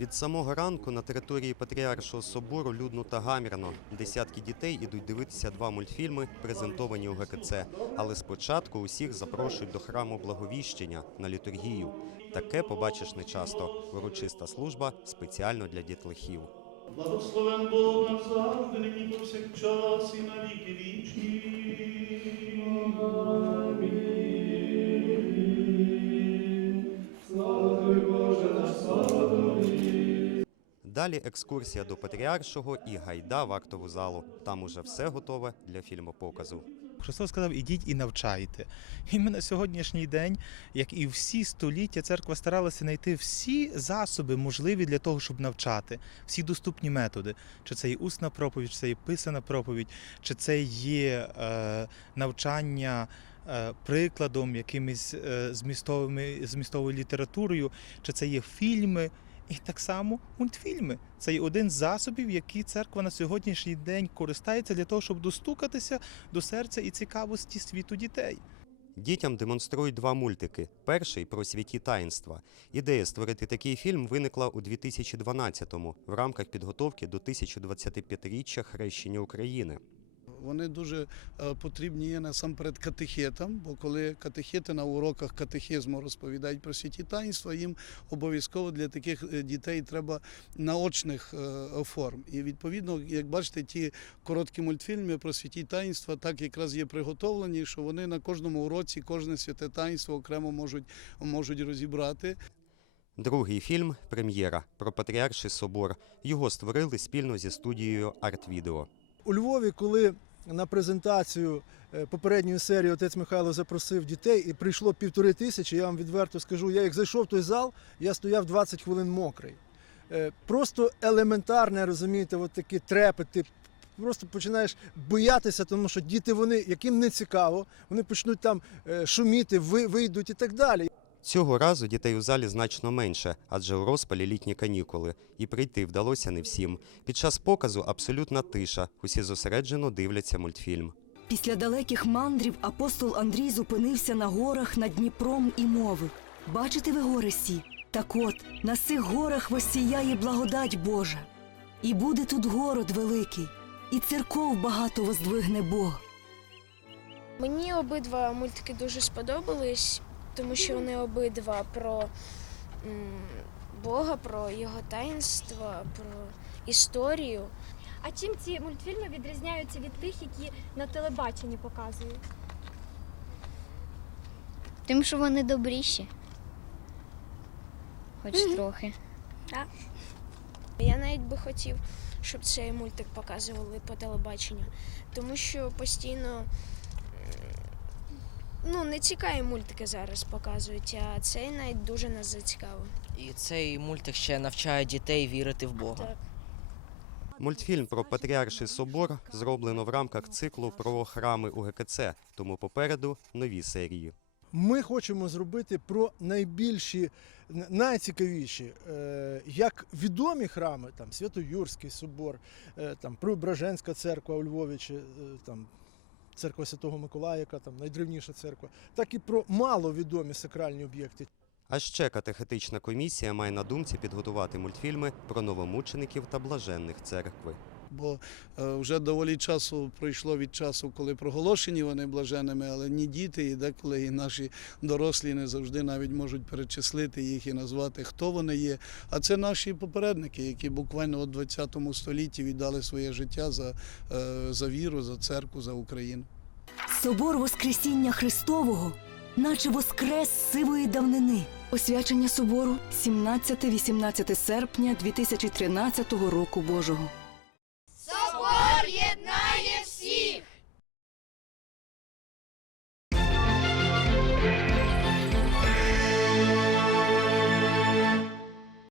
Від самого ранку на території Патріаршого собору людно та гамірно. Десятки дітей ідуть дивитися два мультфільми, презентовані у ГКЦ. Але спочатку усіх запрошують до храму Благовіщення на літургію. Таке побачиш нечасто. Урочиста служба спеціально для дітлахів. Благословен Бог назавжди, нині повсякчас і на віки вічні. Далі екскурсія до Патріаршого і гайда в актову залу. Там уже все готове для фільмопоказу. Христос сказав, ідіть і навчайте. І ми на сьогоднішній день, як і всі століття, церква старалася знайти всі засоби можливі для того, щоб навчати, всі доступні методи. Чи це є усна проповідь, чи це є писана проповідь, чи це є е, навчання. е, Прикладом, якимись е, змістовими змістовою літературою, чи це є фільми, і так само мультфільми. Це є один з засобів, які церква на сьогоднішній день користається для того, щоб достукатися до серця і цікавості світу дітей. Дітям демонструють два мультики. Перший про святі таїнства. Ідея створити такий фільм виникла у 2012-му в рамках підготовки до 1025-річчя хрещення України. Вони дуже е, потрібні є насамперед катехетам, бо коли катехети на уроках катехизму розповідають про святі таїнства, їм обов'язково для таких е, дітей треба наочних е, форм. І відповідно, як бачите, ті короткі мультфільми про святі таїнства так якраз є приготовлені, що вони на кожному уроці кожне святе таїнство окремо можуть, можуть розібрати. Другий фільм прем'єра про Патріарший собор. Його створили спільно зі студією Артвідео. У Львові, коли на презентацію е, попередньої серії отець Михайло запросив дітей і прийшло півтори тисячі, я вам відверто скажу, я як зайшов в той зал, я стояв 20 хвилин мокрий. Е, Просто елементарне, розумієте, от такі трепет, ти просто починаєш боятися, тому що діти, вони, яким не цікаво, вони почнуть там е, шуміти, вийдуть і так далі. Цього разу дітей у залі значно менше, адже у розпалі літні канікули, і прийти вдалося не всім. Під час показу абсолютна тиша. Усі зосереджено дивляться мультфільм. Після далеких мандрів апостол Андрій зупинився на горах над Дніпром і мовив: Бачите ви гори сі? Так от, на цих горах восіяє благодать Божа. І буде тут город великий, і церков багато воздвигне Бог. Мені обидва мультики дуже сподобались, тому що вони обидва про Бога, про його таїнство, про історію. А чим ці мультфільми відрізняються від тих, які на телебаченні показують? Тим, що вони добріші. Хоч трохи. Так. Я навіть би хотів, щоб цей мультик показували по телебаченню, тому що постійно ну, не цікаві мультики зараз показують, а цей навіть дуже нас зацікавив. І цей мультик ще навчає дітей вірити в Бога. Так. Мультфільм про Патріарший собор зроблено в рамках циклу про храми у ГКЦ, тому попереду нові серії. Ми хочемо зробити про найбільші, найцікавіші, е, як відомі храми, там Свято-Юрський собор, е, там Преображенська церква у Львові, чи е, там церква Святого Миколая, яка там найдревніша церква, так і про маловідомі сакральні об'єкти. А ще катехетична комісія має на думці підготувати мультфільми про новомучеників та блаженних церкви. Бо е, вже доволі часу пройшло від часу, коли проголошені вони блаженними, але ні діти, і деколи і наші дорослі не завжди навіть можуть перечислити їх і назвати, хто вони є. А це наші попередники, які буквально у 20 столітті віддали своє життя за, е, за віру, за церкву, за Україну. Собор Воскресіння Христового, наче воскрес сивої давнини. Освячення собору 17-18 серпня 2013 року Божого.